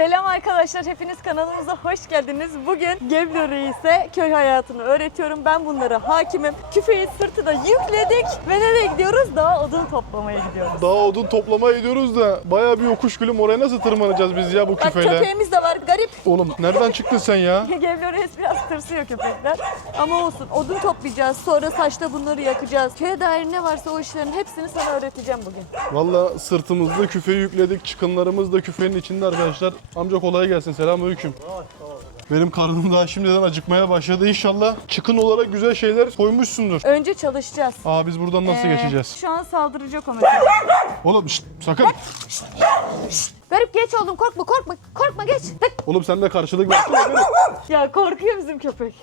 Selam arkadaşlar, hepiniz kanalımıza hoş geldiniz. Bugün Geblo Reis'e köy hayatını öğretiyorum. Ben bunlara hakimim. Küfeyi sırtına yükledik ve nereye gidiyoruz? Daha odun toplamaya gidiyoruz. Daha odun toplamaya gidiyoruz da bayağı bir yokuş gülüm oraya nasıl tırmanacağız biz ya bu Bak küfeyle? köpeğimiz de var, garip. Oğlum nereden çıktın sen ya? Geblo Reis biraz tırsıyor köpekler. Ama olsun, odun toplayacağız. Sonra saçta bunları yakacağız. Köye dair ne varsa o işlerin hepsini sana öğreteceğim bugün. Valla sırtımızda küfeyi yükledik. Çıkınlarımız da küfenin içinde arkadaşlar. Amca kolay gelsin. Selamünaleyküm. Benim karnım daha şimdiden acıkmaya başladı. İnşallah çıkın olarak güzel şeyler koymuşsundur. Önce çalışacağız. Aa biz buradan nasıl Ee, geçeceğiz? Şu an saldıracak o mesela. Oğlum şşt, sakın. Garip geç oğlum korkma korkma korkma geç. Tık. Oğlum sen de karşılık versene. Garip. Ya korkuyor bizim köpek.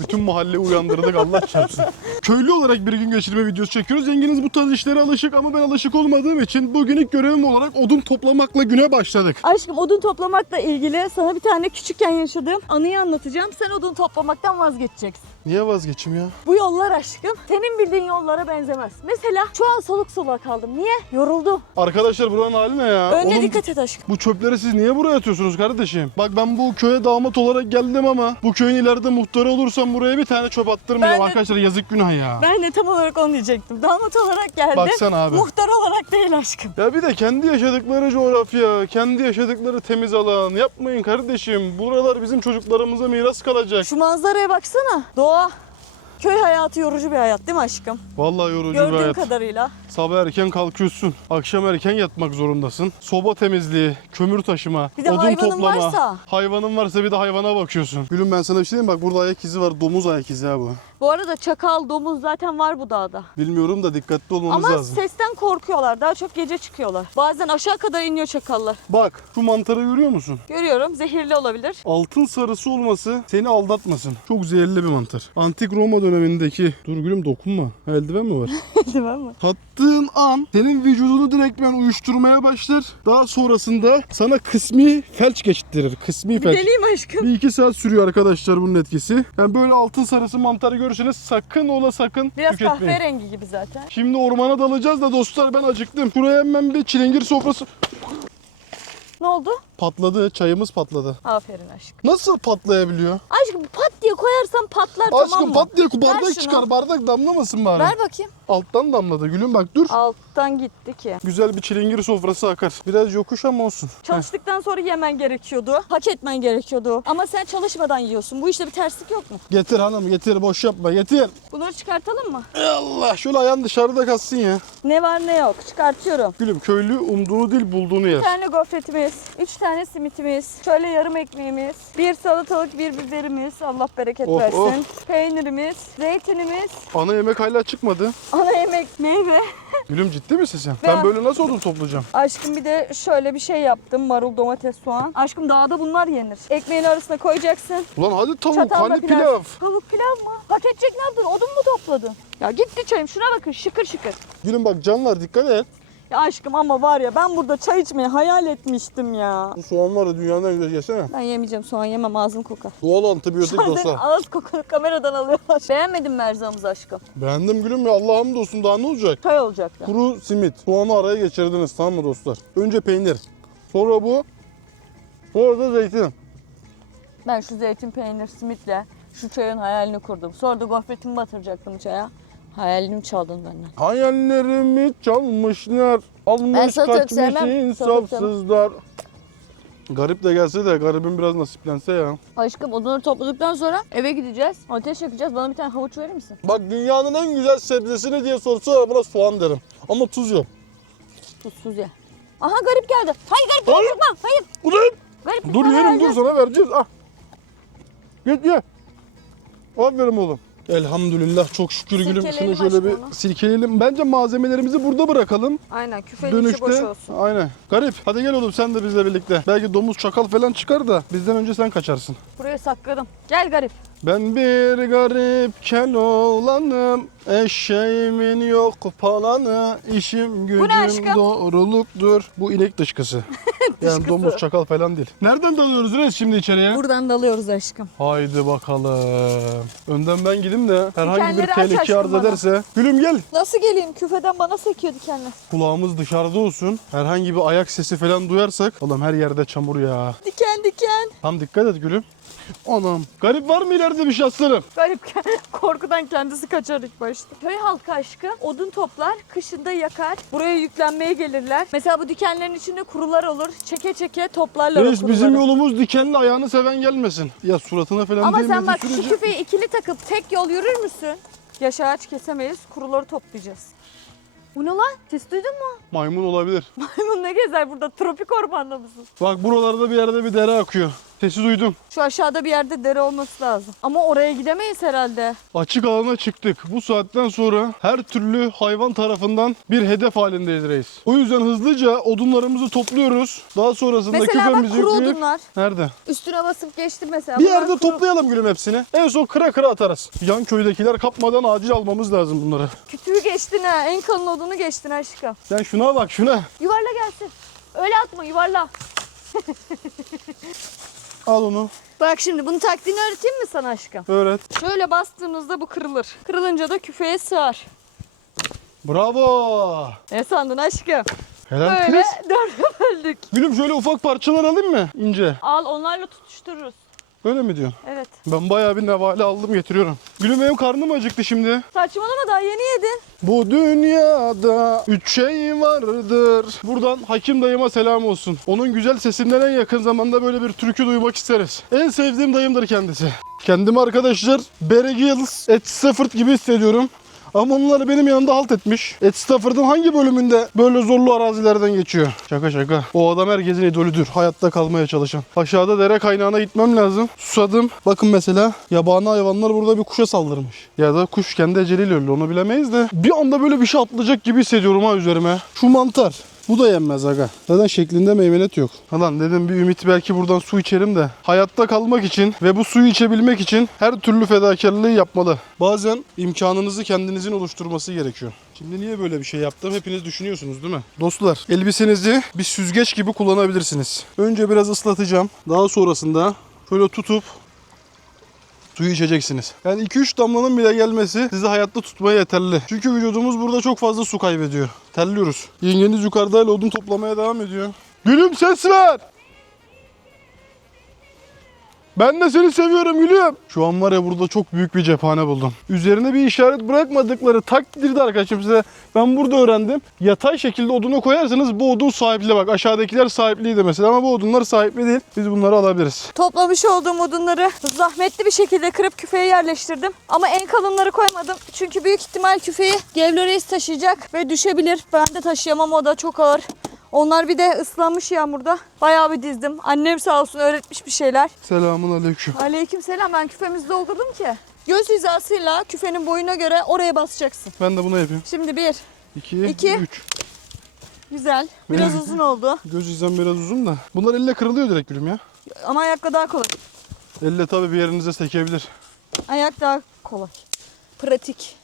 Bütün mahalle uyandırdık Allah çarpsın. Köylü olarak bir gün geçirme videosu çekiyoruz. Yengeniz bu tarz işlere alışık ama ben alışık olmadığım için bugün ilk görevim olarak odun toplamakla güne başladık. Aşkım odun toplamakla ilgili sana bir tane küçükken yaşadığım anıyı anlatacağım. Sen odun toplamaktan vazgeçeceksin. Niye vazgeçim ya? Bu yollar aşkım senin bildiğin yollara benzemez. Mesela şu an soluk soluğa kaldım. Niye? Yoruldum. Arkadaşlar buranın hali ne ya? Önüne Oğlum, dikkat et aşkım. Bu çöpleri siz niye buraya atıyorsunuz kardeşim? Bak ben bu köye damat olarak geldim ama bu köyün ileride muhtarı olursam buraya bir tane çöp attırmayacağım. Ben de- Arkadaşlar yazık günah ya. Ben de tam olarak onu diyecektim. Damat olarak geldim. Baksana abi. Muhtar olarak değil aşkım. Ya bir de kendi yaşadıkları coğrafya, kendi yaşadıkları temiz alan. Yapmayın kardeşim. Buralar bizim çocuklarımıza miras kalacak. Şu manzaraya baksana. Doğa. Köy hayatı yorucu bir hayat değil mi aşkım? Vallahi yorucu bir Gördüğüm hayat. kadarıyla. Sabah erken kalkıyorsun. Akşam erken yatmak zorundasın. Soba temizliği, kömür taşıma, Bir de odun hayvanın toplama. varsa. Hayvanın varsa bir de hayvana bakıyorsun. Gülüm ben sana bir şey diyeyim mi? Bak burada ayak izi var. Domuz ayak izi ha bu. Bu arada çakal, domuz zaten var bu dağda. Bilmiyorum da dikkatli olmamız Ama lazım. sesten korkuyorlar. Daha çok gece çıkıyorlar. Bazen aşağı kadar iniyor çakallar. Bak şu mantarı görüyor musun? Görüyorum zehirli olabilir. Altın sarısı olması seni aldatmasın. Çok zehirli bir mantar. Antik Roma dönemindeki... Dur gülüm dokunma. Ha, Eldiven mi var? Değil mi? Tattığın an senin vücudunu direktmen uyuşturmaya başlar. Daha sonrasında sana kısmi felç geçittirir. Kısmi Bir felç. deneyeyim aşkım. Bir iki saat sürüyor arkadaşlar bunun etkisi. Yani böyle altın sarısı mantarı görürseniz sakın ola sakın Biraz tüketmeyin. kahverengi gibi zaten. Şimdi ormana dalacağız da dostlar ben acıktım. Şuraya hemen bir çilingir sofrası Ne oldu? Patladı. Çayımız patladı. Aferin aşkım. Nasıl patlayabiliyor? Aşkım pat diye koyarsan patlar tamam Aşkım mı? pat diye bardak şunu. çıkar. Bardak damlamasın bari. Ver bakayım. Alttan damladı. Gülüm bak dur. Alttan gitti ki. Güzel bir çilingir sofrası akar. Biraz yokuş ama olsun. Heh. Çalıştıktan sonra yemen gerekiyordu. Hak etmen gerekiyordu. Ama sen çalışmadan yiyorsun. Bu işte bir terslik yok mu? Getir hanım getir boş yapma getir. Bunları çıkartalım mı? Ey Allah şöyle ayağın dışarıda kalsın ya. Ne var ne yok. Çıkartıyorum. Gülüm köylü umduğunu değil bulduğunu yer. Bir tane gofretimiz, üç tane simitimiz, şöyle yarım ekmeğimiz, bir salatalık, bir biberimiz, Allah bereket Oh, versin. oh. Peynirimiz, zeytinimiz, Ana yemek hala çıkmadı. ana yemek, meyve. Gülüm ciddi misin sen? Ben- Ben böyle nasıl odun toplayacağım? Aşkım bir de şöyle bir şey yaptım. Marul, domates, soğan. Aşkım dağda bunlar yenir. Ekmeğin arasına koyacaksın. Ulan hadi tavuk Çatalla hani pilav. Tavuk pilav mı? Hak edecek ne yaptın? Odun mu topladın? Ya gitti çayım. Şuna bakın şıkır şıkır. Gülüm bak canlar dikkat et. Ya aşkım ama var ya ben burada çay içmeyi hayal etmiştim ya. Bu soğan var ya dünyanın en güzel yesene. Ben yemeyeceğim soğan yemem ağzım kokar. Doğal antibiyotik dostlar. Ağız kokunu kameradan alıyorlar. Beğenmedin mi erzağımızı aşkım? Beğendim gülüm ya Allah'ım dostum daha ne olacak? Çay olacaktı. Kuru simit. Soğanı araya geçirdiniz tamam mı dostlar? Önce peynir. Sonra bu. Sonra da zeytin. Ben şu zeytin peynir simitle şu çayın hayalini kurdum. Sonra da gofretimi batıracaktım çaya. Hayalimi çaldın benden. Hayallerimi çalmışlar. Ben Almış kaçmış sevmem, insafsızlar. Garip de gelse de garibin biraz nasiplense ya. Aşkım odunları topladıktan sonra eve gideceğiz. Ateş yakacağız. Bana bir tane havuç verir misin? Bak dünyanın en güzel sebzesi ne diye sorsa buna soğan derim. Ama tuz yok. Tuzsuz ye. Aha garip geldi. Hayır garip bana Hayır. sıkma. Hayır. Ulan! Garip Dur bana yerim dur vereceğiz. sana vereceğiz. Ah. Git ye. Aferin oğlum. Elhamdülillah çok şükür gülüm. Şunu şöyle bir aşkım onu. silkeleyelim. Bence malzemelerimizi burada bırakalım. Aynen küfenin içi boş Dönüşte. olsun. Aynen. Garip. Hadi gel oğlum sen de bizle birlikte. Belki domuz çakal falan çıkar da bizden önce sen kaçarsın. Buraya sakladım. Gel garip. Ben bir garip kel oğlanım Eşeğimin yok palanı işim gücüm aşkım? doğruluktur Bu inek dışkısı Yani domuz çakal falan değil Nereden dalıyoruz reis şimdi içeriye? Buradan dalıyoruz aşkım. Haydi bakalım Önden ben gideyim de herhangi bir Dikenleri aç tehlike aşkım arz bana. ederse Gülüm gel Nasıl geleyim? Küfeden bana sekiyor dikenler. Kulağımız dışarıda olsun Herhangi bir ayak sesi falan duyarsak Oğlum her yerde çamur ya Diken diken. Tam dikkat et gülüm Anam garip var mı ileride bir şey aslanım? Garip korkudan kendisi kaçar ilk başta. Köy halkı aşkı odun toplar, kışında yakar. Buraya yüklenmeye gelirler. Mesela bu dikenlerin içinde kurular olur. Çeke çeke toplarlar o Reis kuruları. bizim yolumuz dikenli ayağını seven gelmesin. Ya suratına falan Ama sen bak şu sürece- küfeyi ikili takıp tek yol yürür müsün? Yaş ağaç kesemeyiz, kuruları toplayacağız. Bu ne lan? Ses duydun mu? Maymun olabilir. Maymun ne gezer burada? Tropik ormanda mısın? Bak buralarda bir yerde bir dere akıyor. Sesi duydum. Şu aşağıda bir yerde dere olması lazım. Ama oraya gidemeyiz herhalde. Açık alana çıktık. Bu saatten sonra her türlü hayvan tarafından bir hedef halindeyiz reis. O yüzden hızlıca odunlarımızı topluyoruz. Daha sonrasında Mesela bak küfemizi kuru yükleyip... odunlar. Nerede? Üstüne basıp geçti mesela. Bir Bunlar yerde kuru- toplayalım gülüm hepsini. En son kıra kıra atarız. Yan köydekiler kapmadan acil almamız lazım bunları. Kütüğü geçtin ha. En kalın odunu geçtin aşkım. Sen şuna bak şuna. Yuvarla gelsin. Öyle atma yuvarla. Al onu. Bak şimdi bunun taktiğini öğreteyim mi sana aşkım? Öğret. Şöyle bastığınızda bu kırılır. Kırılınca da küfeye sığar. Bravo. Ne sandın aşkım? Helal Böyle kız. dörde böldük. Gülüm şöyle ufak parçalar alayım mı? İnce. Al onlarla tutuştururuz. Öyle mi diyorsun? Evet. Ben bayağı bir nevale aldım getiriyorum. Gülüm benim karnım acıktı şimdi. Saçmalama daha yeni yedin. Bu dünyada üç şey vardır. Buradan Hakim dayıma selam olsun. Onun güzel sesinden en yakın zamanda böyle bir türkü duymak isteriz. En sevdiğim dayımdır kendisi. Kendimi arkadaşlar Barry Gills, Ed Stafford gibi hissediyorum. Ama onlar benim yanımda halt etmiş. Ed Stafford'ın hangi bölümünde böyle zorlu arazilerden geçiyor? Şaka şaka. O adam herkesin idolüdür. Hayatta kalmaya çalışan. Aşağıda dere kaynağına gitmem lazım. Susadım. Bakın mesela yabani hayvanlar burada bir kuşa saldırmış. Ya da kuş kendi eceliyle öldü onu bilemeyiz de. Bir anda böyle bir şey atlayacak gibi hissediyorum ha üzerime. Şu mantar. Bu da yenmez aga. Zaten şeklinde meymenet yok. Lan dedim bir ümit belki buradan su içerim de. Hayatta kalmak için ve bu suyu içebilmek için her türlü fedakarlığı yapmalı. Bazen imkanınızı kendinizin oluşturması gerekiyor. Şimdi niye böyle bir şey yaptım hepiniz düşünüyorsunuz değil mi? Dostlar elbisenizi bir süzgeç gibi kullanabilirsiniz. Önce biraz ıslatacağım. Daha sonrasında şöyle tutup suyu içeceksiniz. Yani 2-3 damlanın bile gelmesi sizi hayatta tutmaya yeterli. Çünkü vücudumuz burada çok fazla su kaybediyor. Terliyoruz. Yengeniz yukarıdayla odun toplamaya devam ediyor. Gülüm ses ver! Ben de seni seviyorum gülüm. Şu an var ya burada çok büyük bir cephane buldum. Üzerine bir işaret bırakmadıkları takdirde arkadaşım size ben burada öğrendim. Yatay şekilde odunu koyarsanız bu odun sahipli bak aşağıdakiler sahipliydi mesela ama bu odunlar sahipli değil. Biz bunları alabiliriz. Toplamış olduğum odunları zahmetli bir şekilde kırıp küfeye yerleştirdim. Ama en kalınları koymadım. Çünkü büyük ihtimal küfeyi Gevloreis taşıyacak ve düşebilir. Ben de taşıyamam o da çok ağır. Onlar bir de ıslanmış yağmurda. Bayağı bir dizdim. Annem sağ olsun öğretmiş bir şeyler. Selamun aleyküm. Aleyküm selam ben küfemizi doldurdum ki. Göz hizasıyla küfenin boyuna göre oraya basacaksın. Ben de bunu yapayım. Şimdi bir. 2, İki. 3. Güzel. Biraz uzun oldu. Göz hizam biraz uzun da. Bunlar elle kırılıyor direkt gülüm ya. Ama ayakla daha kolay. Elle tabii bir yerinize sekebilir. Ayak daha kolay. Pratik.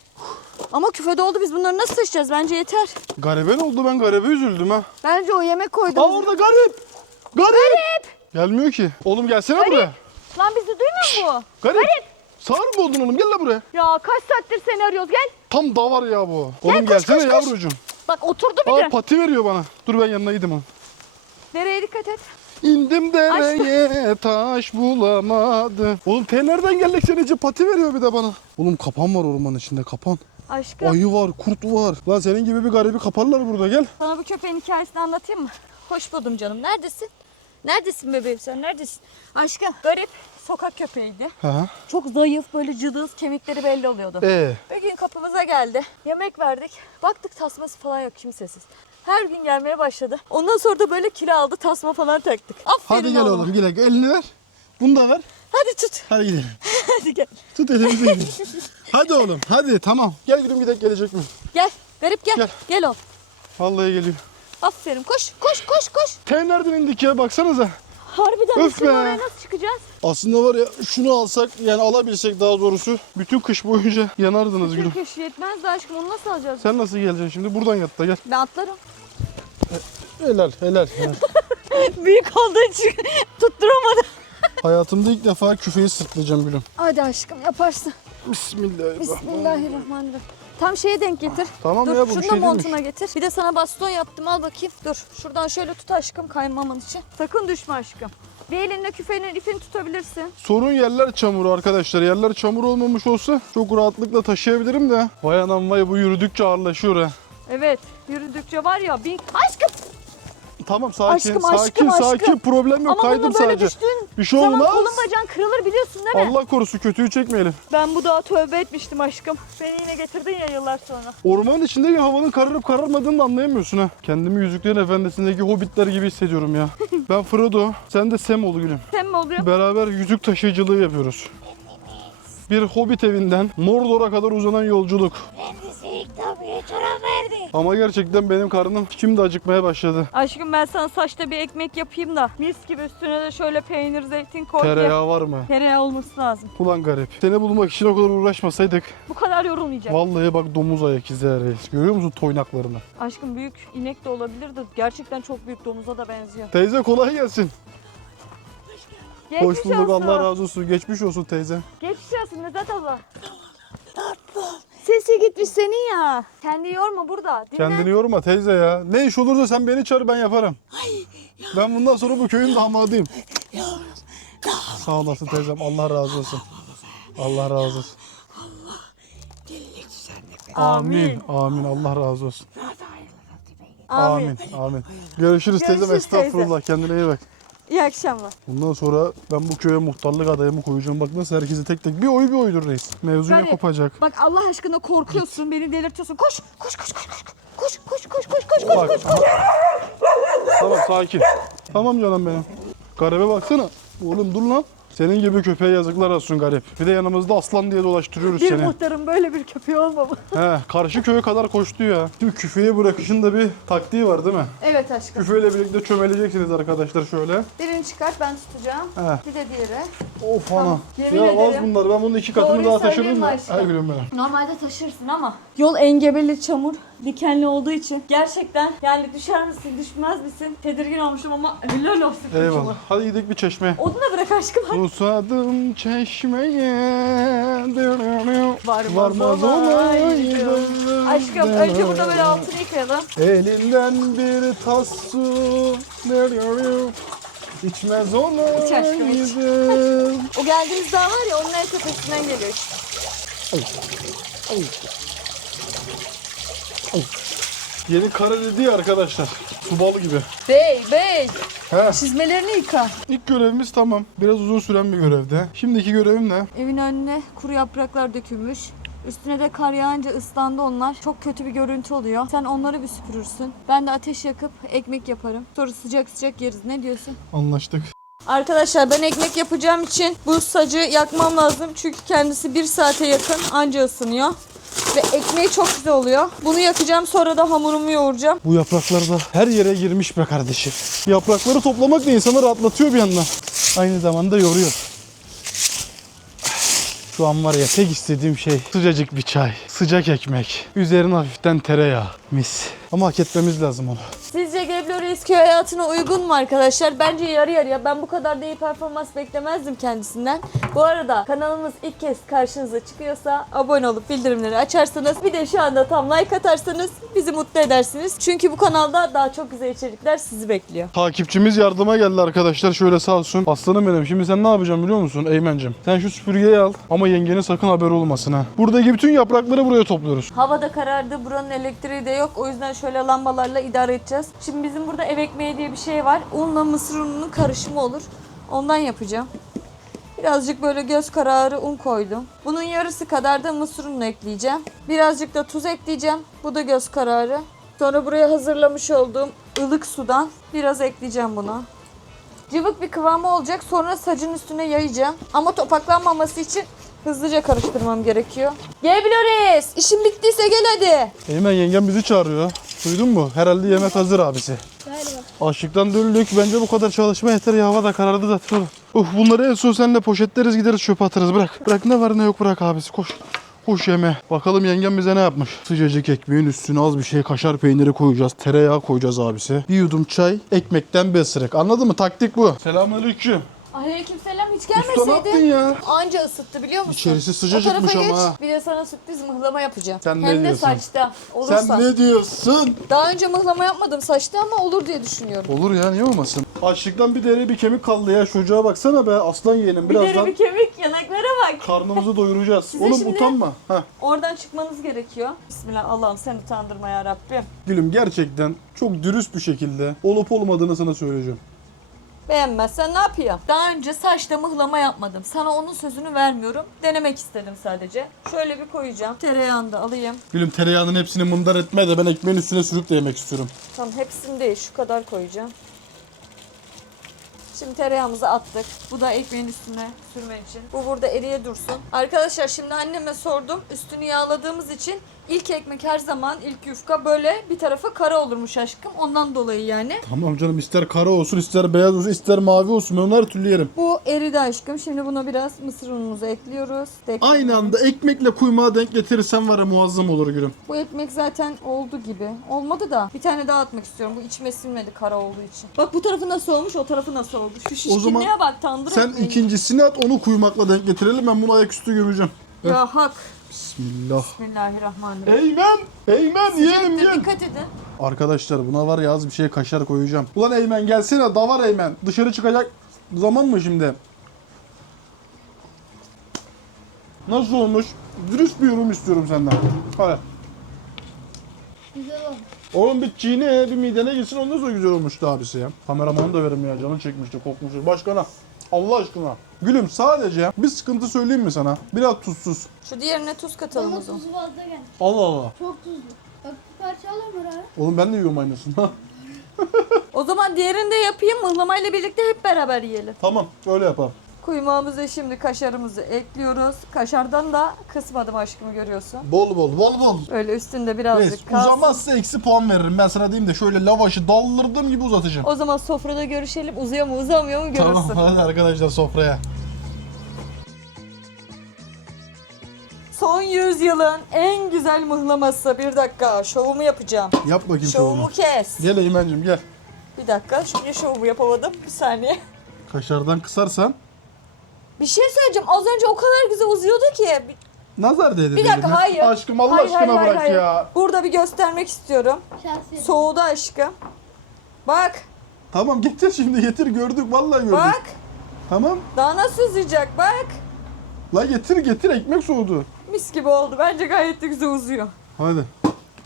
Ama küfede oldu biz bunları nasıl taşıyacağız? Bence yeter. Garibe ne oldu ben garibe üzüldüm ha. Bence o yemek Aa koyduğumuz... orada garip. Garip. Gelmiyor ki. Oğlum gelsene buraya. Lan bizi duymuyor mu? Garip. Sağır mı oldun oğlum? Gel la buraya. Ya kaç saattir seni arıyoruz gel. Tam davar ya bu. Gel, Oğlum koş, gelsene koş, koş. yavrucuğum. Bak oturdu bir Aa de. pati veriyor bana. Dur ben yanına gideyim onun. Nereye dikkat et. İndim dereye taş bulamadım. Oğlum te nereden geldik sen iyice pati veriyor bir de bana. Oğlum kapan var ormanın içinde kapan. Aşkım Ayı var, kurt var. Lan senin gibi bir garibi kaparlar burada gel. sana bu köpeğin hikayesini anlatayım mı? Hoş buldum canım. Neredesin? Neredesin bebeğim sen neredesin? Aşkım garip sokak köpeğiydi. Ha. Çok zayıf böyle cıdız kemikleri belli oluyordu. Ee, Bir gün kapımıza geldi. Yemek verdik. Baktık tasması falan yok kimsesiz. Her gün gelmeye başladı. Ondan sonra da böyle kilo aldı tasma falan taktık. Aferin hadi gel oğluma. oğlum gel elini ver. Bunu da ver. Hadi tut. Hadi gidelim. Hadi gel. Tut elimizi gidelim. hadi oğlum hadi tamam. Gel gülüm gidelim gelecek mi? Gel. Garip gel. Gel. Gel, ol. Vallahi geliyor. Aferin. Koş koş koş koş. Te nereden indik ya baksanıza. Harbiden Öf şimdi be. oraya nasıl çıkacağız? Aslında var ya şunu alsak yani alabilsek daha doğrusu bütün kış boyunca yanardınız gülüm. Türk iş yetmez de aşkım onu nasıl alacağız? Sen nasıl geleceksin şimdi? Buradan yat da gel. Ben atlarım. Helal helal. helal. Büyük olduğu için tutturamadım. Hayatımda ilk defa küfeyi sırtlayacağım gülüm. Hadi aşkım yaparsın. Bismillahirrahmanirrahim. Bismillahirrahmanirrahim. Tam şeye denk getir. Tamam Dur ya bu şunu bir da şey değilmiş. montuna getir. Bir de sana baston yaptım al bakayım. Dur şuradan şöyle tut aşkım kaymaman için. Sakın düşme aşkım. Bir elinle küfenin ipini tutabilirsin. Sorun yerler çamuru arkadaşlar. Yerler çamur olmamış olsa çok rahatlıkla taşıyabilirim de. Vay anam vay bu yürüdükçe ağırlaşıyor ha. Evet yürüdükçe var ya bin... Aşkım Tamam sakin Aşkım, sakin aşkım, sakin aşkım. problem yok ama kaydım bununla böyle sadece. düştüğün Bir şey zaman olmaz. kolun bacağın kırılır biliyorsun değil mi? Allah korusun kötüyü çekmeyelim. Ben bu dağa tövbe etmiştim aşkım. Beni yine getirdin ya yıllar sonra. Ormanın içindeyken havanın kararıp kararmadığını da anlayamıyorsun ha. Kendimi Yüzüklerin Efendisi'ndeki hobbitler gibi hissediyorum ya. ben Frodo, sen de Sam ol gülüm. Sen mi oluyor? Beraber yüzük taşıyıcılığı yapıyoruz. Bir hobbit evinden Mordor'a kadar uzanan yolculuk. Ama gerçekten benim karnım şimdi acıkmaya başladı. Aşkım ben sana saçta bir ekmek yapayım da mis gibi üstüne de şöyle peynir, zeytin koy. Tereyağı var mı? Tereyağı olması lazım. Ulan garip. Seni bulmak için o kadar uğraşmasaydık. Bu kadar yorulmayacak. Vallahi bak domuz ayak izi reis. Görüyor musun toynaklarını? Aşkım büyük inek de olabilir de gerçekten çok büyük domuza da benziyor. Teyze kolay gelsin. Geçmiş Hoş bulduk olsun. Allah razı olsun. Geçmiş olsun teyze. Geçmiş olsun Nezahat abla. Sesi gitmiş senin ya. Kendi yorma burada. Dinle. Kendini yorma teyze ya. Ne iş olursa sen beni çağır ben yaparım. Ben bundan sonra bu köyün damadıyım. Sağ olasın teyzem. Allah razı olsun. Allah razı olsun. Amin. Amin. Allah razı olsun. Amin. Amin. Görüşürüz teyzem. Görüşürüz teyze. Estağfurullah. Kendine iyi bak. İyi akşamlar. Bundan sonra ben bu köye muhtarlık adayımı koyacağım. Bak nasıl herkesi tek tek bir oy bir oydur reis. Mevzu ne kopacak? Bak Allah aşkına korkuyorsun, beni delirtiyorsun. Koş, koş, koş, koş, koş. Koş, koş, koş, koş, koş, koş, Bak. koş, koş. Tamam sakin. Tamam canım benim. Garibe baksana. Oğlum dur lan. Senin gibi köpeğe yazıklar olsun garip. Bir de yanımızda aslan diye dolaştırıyoruz Bir seni. muhtarın böyle bir köpeği olmamalı. He, karşı köye kadar koştu ya. Şimdi küfeye bırakışın da bir taktiği var değil mi? Evet aşkım. Küfeyle birlikte çömeleceksiniz arkadaşlar şöyle. Birini çıkart ben tutacağım. He. Bir de diğeri. Of ana. Tamam, yemin Ya az bunlar. Ben bunun iki katını Doğruyu daha taşırdım da. aşkım? Ay gülüm benim. Normalde taşırsın ama yol engebeli çamur, dikenli olduğu için gerçekten yani düşer misin, düşmez misin? Tedirgin olmuşum ama helal olsun. Eyvallah. Hadi gidelim bir çeşmeye. Onu da bırak aşkım. hadi. Susadım çeşmeye Varmaz Varmaz olaydım. olaydım Aşkım önce burada böyle altını yıkayalım. Elinden bir tas su İçmez İç aşkım, iç. olaydım O geldiğimiz dağ var ya onun en tepesinden geliyor işte. Yeni kare dedi ya arkadaşlar Su balı gibi Bey bey He. çizmelerini yıka. İlk görevimiz tamam Biraz uzun süren bir görevde Şimdiki görevim ne? Evin önüne kuru yapraklar dökülmüş. Üstüne de kar yağınca ıslandı onlar. Çok kötü bir görüntü oluyor. Sen onları bir süpürürsün. Ben de ateş yakıp ekmek yaparım. Sonra sıcak sıcak yeriz. Ne diyorsun? Anlaştık Arkadaşlar ben ekmek yapacağım için bu sacı yakmam lazım. Çünkü kendisi bir saate yakın anca ısınıyor. Ve ekmeği çok güzel oluyor. Bunu yakacağım sonra da hamurumu yoğuracağım. Bu yapraklar da her yere girmiş be kardeşim Yaprakları toplamak da insanı rahatlatıyor bir yandan Aynı zamanda yoruyor Şu an var ya tek istediğim şey sıcacık bir çay, sıcak ekmek, üzerine hafiften tereyağı, mis. Ama hak etmemiz lazım onu. Sizce Geblo Reis köy hayatına uygun mu arkadaşlar? Bence yarı yarıya. Ben bu kadar da iyi performans beklemezdim kendisinden. Bu arada kanalımız ilk kez karşınıza çıkıyorsa abone olup bildirimleri açarsanız bir de şu anda tam like atarsanız bizi mutlu edersiniz. Çünkü bu kanalda daha çok güzel içerikler sizi bekliyor. Takipçimiz yardıma geldi arkadaşlar şöyle sağ olsun. Aslanım benim şimdi sen ne yapacaksın biliyor musun Eymen'cim? Sen şu süpürgeyi al ama yengenin sakın haberi olmasın ha. Buradaki bütün yaprakları buraya topluyoruz. Hava da karardı. Buranın elektriği de yok. O yüzden şöyle lambalarla idare edeceğiz. Şimdi bizim burada ev ekmeği diye bir şey var. Unla mısır ununun karışımı olur. Ondan yapacağım. Birazcık böyle göz kararı un koydum. Bunun yarısı kadar da mısır unu ekleyeceğim. Birazcık da tuz ekleyeceğim. Bu da göz kararı. Sonra buraya hazırlamış olduğum ılık sudan biraz ekleyeceğim buna. Cıvık bir kıvamı olacak. Sonra sacın üstüne yayacağım. Ama topaklanmaması için hızlıca karıştırmam gerekiyor. Gel Flores, işin bittiyse gel hadi. Eymen yengem bizi çağırıyor. Duydun mu? Herhalde yemek hazır abisi. Bak. Açlıktan döndük. Bence bu kadar çalışma yeter ya. Hava da karardı zaten. Uf bunları en son seninle poşetleriz gideriz çöpe atarız. Bırak. Bırak ne var ne yok bırak abisi. Koş. Koş yeme. Bakalım yengem bize ne yapmış? Sıcacık ekmeğin üstüne az bir şey kaşar peyniri koyacağız. Tereyağı koyacağız abisi. Bir yudum çay. Ekmekten bir ısırık. Anladın mı? Taktik bu. Selamünaleyküm. Aleykümselam hiç Usta ne yaptın gelmeseydin. ya? Anca ısıttı biliyor musun? İçerisi O sıcacıkmış tarafa ama geç. Bir de sana sürpriz mıhlama yapacağım. Sen ne Hem de diyorsun? saçta. Olursa. Sen ne diyorsun? Daha önce mıhlama yapmadım saçta ama olur diye düşünüyorum. Olur ya niye olmasın? Açlıktan bir deri bir kemik kaldı ya. Çocuğa baksana be aslan yeğenim. Bir deri Birazdan bir kemik yanaklara bak. karnımızı doyuracağız. Size Oğlum şimdi- utanma. Heh. Oradan çıkmanız gerekiyor. Bismillah Allah'ım sen utandırma ya Rabbim. Gülüm gerçekten çok dürüst bir şekilde olup olmadığını sana söyleyeceğim. Beğenmezsen ne yapayım? Daha önce saçta mıhlama yapmadım. Sana onun sözünü vermiyorum. Denemek istedim sadece. Şöyle bir koyacağım. Tereyağını da alayım. Gülüm tereyağının hepsini mındar etme de ben ekmeğin üstüne sürüp de yemek istiyorum. Tamam hepsini değil şu kadar koyacağım. Şimdi tereyağımızı attık. Bu da ekmeğin üstüne sürmek için. Bu burada eriye dursun. Arkadaşlar şimdi anneme sordum. Üstünü yağladığımız için ilk ekmek her zaman ilk yufka böyle bir tarafı kara olurmuş aşkım. Ondan dolayı yani. Tamam canım ister kara olsun ister beyaz olsun ister mavi olsun ben onları türlü yerim. Bu eridi aşkım. Şimdi buna biraz mısır unumuzu ekliyoruz. Tek- Aynı anda ekmekle kuymağı denk getirirsen var ya muazzam olur gülüm. Bu ekmek zaten oldu gibi. Olmadı da bir tane daha atmak istiyorum. Bu içime sinmedi kara olduğu için. Bak bu tarafı nasıl olmuş o tarafı nasıl oldu. Şu şişkinliğe zaman bak tandır Sen ekmeği. ikincisini at onu kuymakla denk getirelim ben bunu ayaküstü gömeceğim. Ya hak. Bismillah. Bismillahirrahmanirrahim. Eymen! Eymen yiyelim yiyelim. Dikkat edin. Arkadaşlar buna var ya az bir şey kaşar koyacağım. Ulan Eymen gelsene davar Eymen. Dışarı çıkacak zaman mı şimdi? Nasıl olmuş? Dürüst bir yorum istiyorum senden. Hadi. Güzel olmuş. Oğlum bir çiğne bir midene girsin ondan sonra güzel olmuştu abisi ya. Kameramanı da verim ya canı çekmişti kokmuştu. Başkana Allah aşkına. Gülüm sadece bir sıkıntı söyleyeyim mi sana? Biraz tuzsuz. Şu diğerine tuz katalım Bana o zaman. tuzu fazla gelmiş. Allah Allah. Çok tuzlu. Bak bir parça alalım ara. Oğlum ben de yiyorum aynısını. O zaman diğerini de yapayım. Mıhlamayla birlikte hep beraber yiyelim. tamam öyle yapalım. Kuymağımıza şimdi kaşarımızı ekliyoruz. Kaşardan da kısmadım aşkımı görüyorsun. Bol bol bol bol. Öyle üstünde Reis birazcık kalsın. uzamazsa eksi puan veririm. Ben sana diyeyim de şöyle lavaşı daldırdığım gibi uzatacağım. O zaman sofrada görüşelim. Uzuyor mu uzamıyor mu görürsün. Tamam hadi arkadaşlar sofraya. Son yüzyılın en güzel mıhlaması. Bir dakika şovumu yapacağım. Yap bakayım Şovumu şovunu. kes. Gel Eymen'cim gel. Bir dakika çünkü şovumu yapamadım. Bir saniye. Kaşardan kısarsan Bir şey söyleyeceğim. Az önce o kadar güzel uzuyordu ki. Nazar değdi. bir dakika hayır. Aşkım Allah Hayır, aşkına hayır, hayır, bırak hayır. ya. Burada bir göstermek istiyorum. Şahsi. Soğudu aşkım. Bak Tamam getir şimdi getir gördük vallahi gördük. bak. Tamam. Daha nasıl uzayacak bak. La getir getir ekmek soğudu. Mis gibi oldu. Bence gayet de güzel uzuyor. Hadi.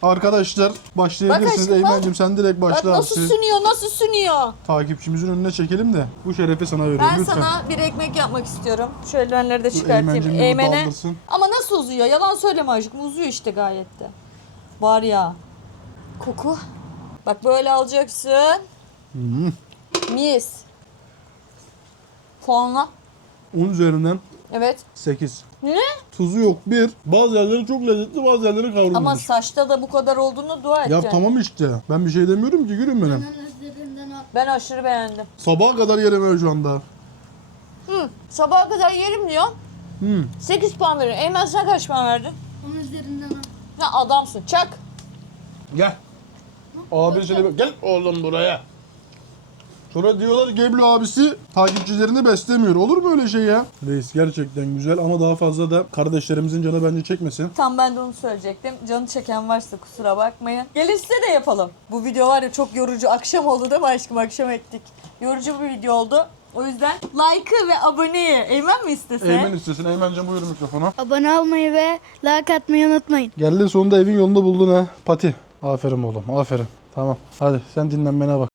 Arkadaşlar başlayabilirsiniz. Bak aşkım, bak. Eymen'cim sen direkt Bak başla. nasıl Siz sünüyor nasıl sünüyor. takipçimizin önüne çekelim de bu şerefi sana veriyorum Ben lütfen. sana bir ekmek yapmak istiyorum. Şu eldivenleri de Dur, çıkartayım. Eymen'cim bunu daldırsın. Ama nasıl uzuyor? Yalan söyleme aşkım. Uzuyor işte gayet de. Var ya. Koku. Bak böyle alacaksın. Hmm. Mis. Puanla. 10 üzerinden Evet. 8. Ne? Tuzu yok bir. Bazı yerleri çok lezzetli bazı yerleri kavrulmuş. Ama saçta da bu kadar olduğunu dua et. Ya tamam işte. Ben bir şey demiyorum ki gülüm benim. Al. Ben aşırı beğendim. Sabaha kadar yerim öyle şu anda. Hı. Sabaha kadar yerim diyor. Hmm. 8 puan veriyorum. Eymen sen kaç puan verdin? Onun üzerinden al. Ha adamsın. Çak. Gel. Abin seni gel oğlum buraya. Sonra diyorlar Geblo abisi takipçilerini beslemiyor. Olur mu öyle şey ya? Reis gerçekten güzel ama daha fazla da kardeşlerimizin canı bence çekmesin. Tam ben de onu söyleyecektim. Canı çeken varsa kusura bakmayın. Gelirse de yapalım. Bu video var ya çok yorucu. Akşam oldu değil mi aşkım? Akşam ettik. Yorucu bir video oldu. O yüzden like'ı ve aboneyi Eymen mi istese? Eymen istesin. Eymen'cim buyur mikrofona. Abone olmayı ve like atmayı unutmayın. Geldin sonunda evin yolunda buldun ha. Pati. Aferin oğlum aferin. Tamam hadi sen dinlenmene bak.